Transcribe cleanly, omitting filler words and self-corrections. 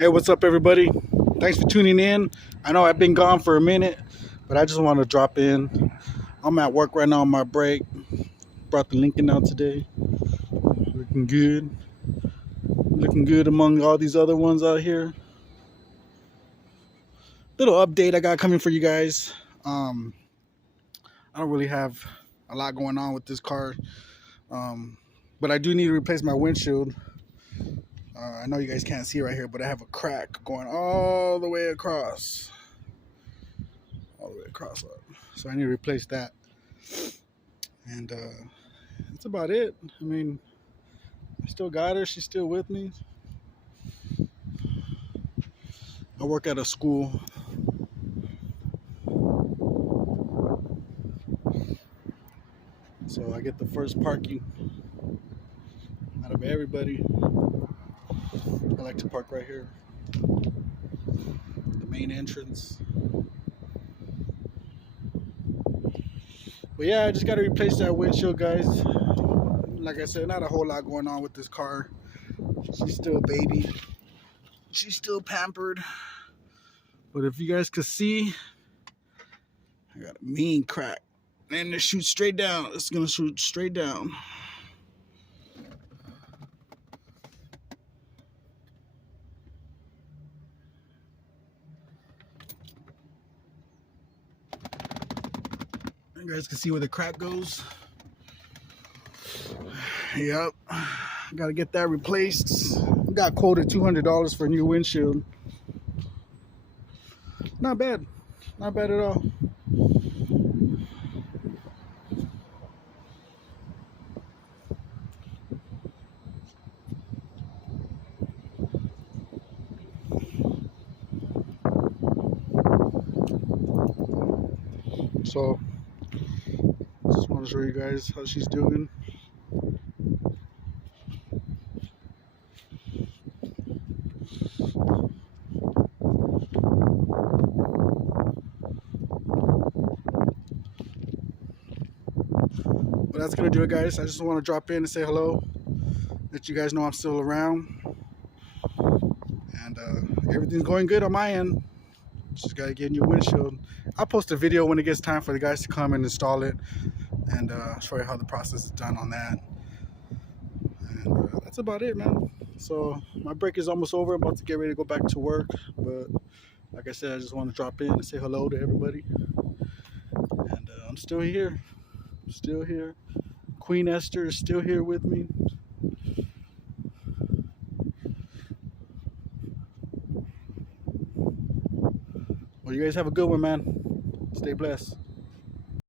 Hey, what's up, everybody? Thanks for tuning in. I know I've been gone for a minute, but I just want to drop in. I'm at work right now on my break. Brought the Lincoln out today. Looking good. Looking good among all these other ones out here. Little update I got coming for you guys. I don't really have a lot going on with this car, but I do need to replace my windshield. I know you guys can't see right here, but I have a crack going all the way across. So I need to replace that. And that's about it. I mean, I still got her. She's still with me. I work at a school. So I get the first parking out of everybody. I like to park right here. The main entrance. But yeah, I just got to replace that windshield, guys. Like I said, not a whole lot going on with this car. She's still a baby. She's still pampered. But if you guys could see, I got a mean crack. And it shoots straight down. It's going to shoot straight down. You guys can see where the crack goes. Yep. Got to get that replaced. Got quoted $200 for a new windshield. Not bad. Not bad at all. So, just want to show you guys how she's doing. But that's gonna do it, guys. I just want to drop in and say hello, let you guys know I'm still around, and everything's going good on my end. Just gotta get a new windshield. I'll post a video when it gets time for the guys to come and install it, and show you how the process is done on that. And that's about it, man. So my break is almost over. I'm about to get ready to go back to work, but like I said, I just want to drop in and say hello to everybody. And I'm still here. Still here. Queen Esther is still here with me. Well, you guys have a good one, man. Stay blessed.